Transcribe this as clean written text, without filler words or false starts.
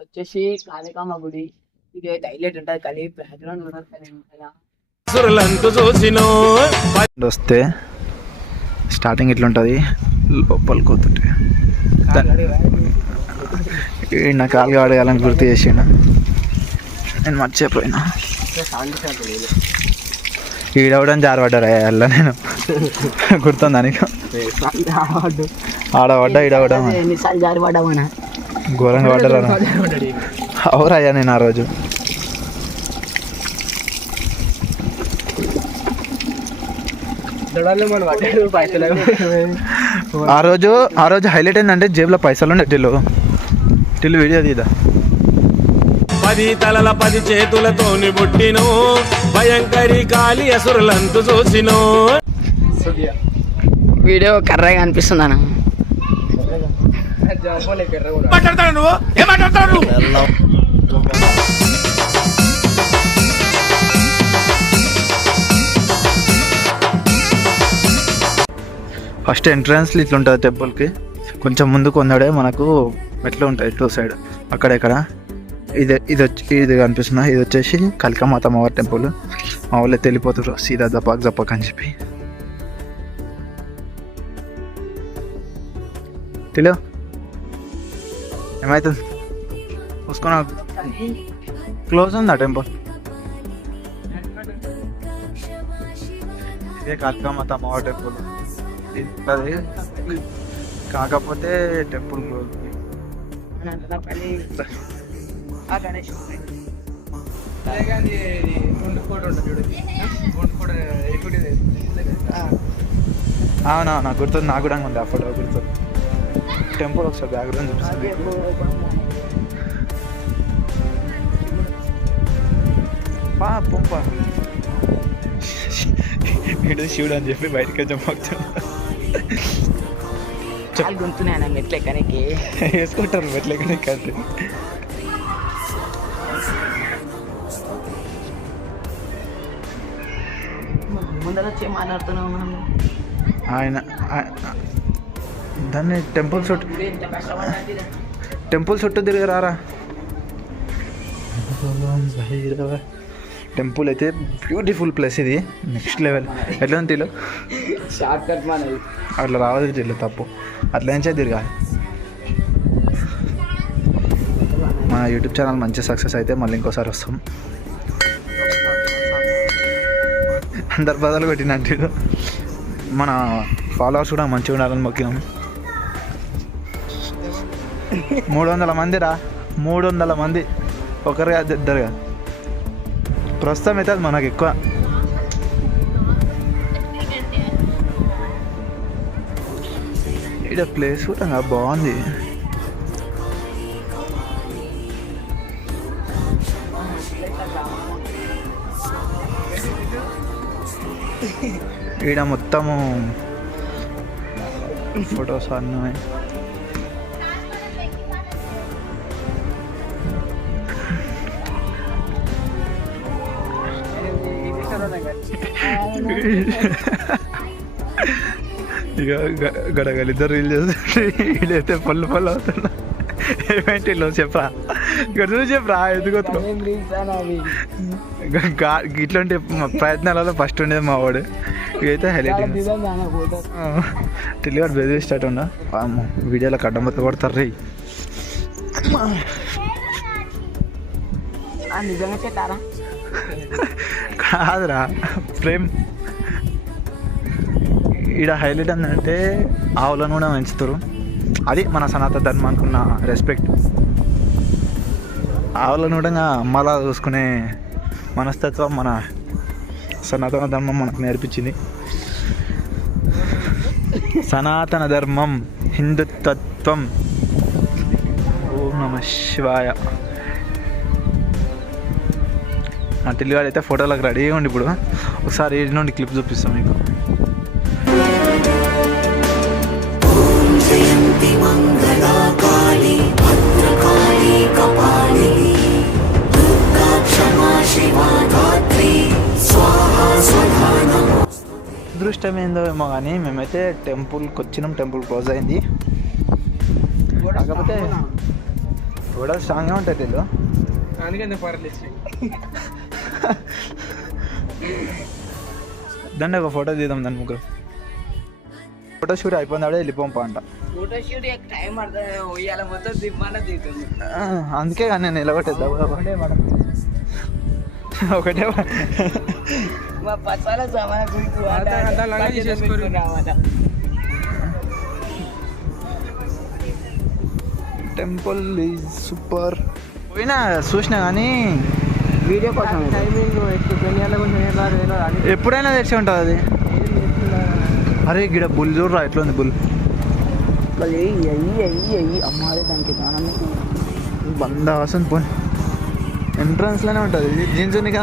వచ్చేసి కాళికామ్మ గుడి. ఇది అయితే హైలైట్ ఉంటుంది. కలి బ్యాక్గ్రౌండ్ వస్తే స్టార్టింగ్ ఇట్లుంటుంది, లోపలికి పోతుంటే నా కాలుగా అడగాలని గుర్తు చేసిండు, నేను మర్చిపోయినా. ఈడవడం జారపడ్డారా అలా నేను గుర్తుందా నీకు? ఆడపడ్డా ఈడవడం ఘోరంగా పడ్డారా అవురయ్యా నేను ఆ రోజు. ఆ రోజు హైలైట్ ఏంటంటే జేబులో పైసలు ఉండే టిల్లు వీడియో తీదా. 10 తలల 10 చేతులతోని పుట్టినో భయంకరి కాలి అసురులంతు చూసినో. వీడియో కర్రగా అనిపిస్తుంది అన్న. మాట్లాడతాడు నువ్వు ఏం మాట్లాడతాడు? ఫస్ట్ ఎంట్రన్స్ ఇట్లుంటుంది టెంపుల్కి. కొంచెం ముందుకు కొందడే మనకు మెట్లు ఉంటాయి 2 సైడ్. అక్కడెక్కడ ఇది కనిపిస్తున్నా, ఇది వచ్చేసి కాళికామాత అమ్మవారి టెంపుల్. మా వాళ్ళే తెలిపోతారు సీదా జపాక్ అని చెప్పి. తెలియ ఏమవుతుంది చూసుకున్నా, క్లోజ్ ఉందా టెంపుల్. ఇదే కాళికామాత అమ్మవారి టెంపుల్. అది కాకపోతే టెంపుల్ క్లోజ్. అవునా, నాకు గుర్తుంది, నాకు కూడా ఉంది ఆ ఫోటో గుర్తుంది. టెంపుల్ ఒకసారి బ్యాక్గ్రౌండ్ చూపిస్తుంది. పంప వీడు శివుడు అని చెప్పి బయటకి చంపుతున్నా. మెట్లెక్కనికి వేసుకుంటారు మెట్లెక్కనికి అంటే. ముందర వచ్చి మాట్లాడుతున్నాం మనం. ఆయన దాన్ని టెంపుల్ చుట్టూ తిరిగిరారా. టెంపుల్ అయితే బ్యూటిఫుల్ ప్లేస్. ఇది నెక్స్ట్ లెవెల్. ఎట్లా ఉంది తీలో షార్ట్ కట్ మనది. అట్లా రావద్దు తీలో, తప్పు. అట్లా నుంచే తిరగాలి. మన యూట్యూబ్ ఛానల్ మంచి సక్సెస్ అయితే మళ్ళీ ఇంకోసారి వస్తాం. అందరు బదులు పెట్టినట్టు మన ఫాలోవర్స్ కూడా మంచిగా ఉండాలని మొక్కినాం. 300 మంది రా, 300 మంది. ఒకరు కాదు, ఇద్దరు కాదు. ప్రస్తుతం అయితే అది మనకు ఎక్కువ. ఇక్కడ ప్లేస్ కూడా బాగుంది. ఈడ మొత్తము ఫొటోస్ అన్నీ. ఇక గడగలిద్దరు రీల్ చేస్తుంటే వీడైతే పళ్ళు అవుతున్నా. ఏమేంటి చెప్పరా, ఇక్కడ చూసి చెప్పరా ఎదుగుతున్నావు. ఇట్లాంటి ప్రయత్నాలలో ఫస్ట్ ఉండేది మా వాడు. ఇదైతే హైలైట్. తెలియదు బెదిరి స్టార్ట్ ఉన్నా వీడియోలో కడ్డమత్త కొడతారు రీ. కాదురా ప్రేమ్. ఈడ హైలైట్ ఏంటంటే ఆవులను కూడా పెంచుతారు. అది మన సనాతన ధర్మానికి ఉన్న రెస్పెక్ట్. ఆవులను కూడా అమ్మలా చూసుకునే మనస్తత్వం మన సనాతన ధర్మం మనకు నేర్పించింది. సనాతన ధర్మం, హిందుత్వం. ఓం నమః శివాయ. మా తెలుగువాడు అయితే ఫోటోలకు రెడీగా ఉండి ఇప్పుడు ఒకసారి ఈ నుండి క్లిప్ చూపిస్తాం మీకు. అదృష్టం ఏందో ఏమో కానీ మేమైతే టెంపుల్కి వచ్చినాం. టెంపుల్ క్లోజ్ అయింది. కాకపోతే గోడలు స్ట్రాంగ్గా ఉంటాయి వీళ్ళు. అందుకే పర్లేదు. దాన్ని ఒక ఫోటో తీద్దాం దాన్ని ముగ్గురు. ఫోటో షూట్ అయిపోయిందాడే వెళ్ళిపోంపా అంట. ఫోటో షూట్ టైం పడుతుంది, ఉయ్యాల మొత్తం దిమ్మన్న దిగుతుంది. అందుకే కానీ నేను నిలబెట్టేద్దా ఒకటే మా పచ్చాల సామాన్ రావాలా. Temple is super. పోయినా చూసినా కానీ వీడియో కోసం టైమింగ్ ఎప్పుడైనా తెచ్చి ఉంటుంది అది. అరే గిడ బుల్ చూడరా ఎట్లుంది బుల్. అమ్మారే దానికి బంద వాసన పోనీ ఎంట్రన్స్లోనే ఉంటుంది. జీన్స్ ఉంది కదా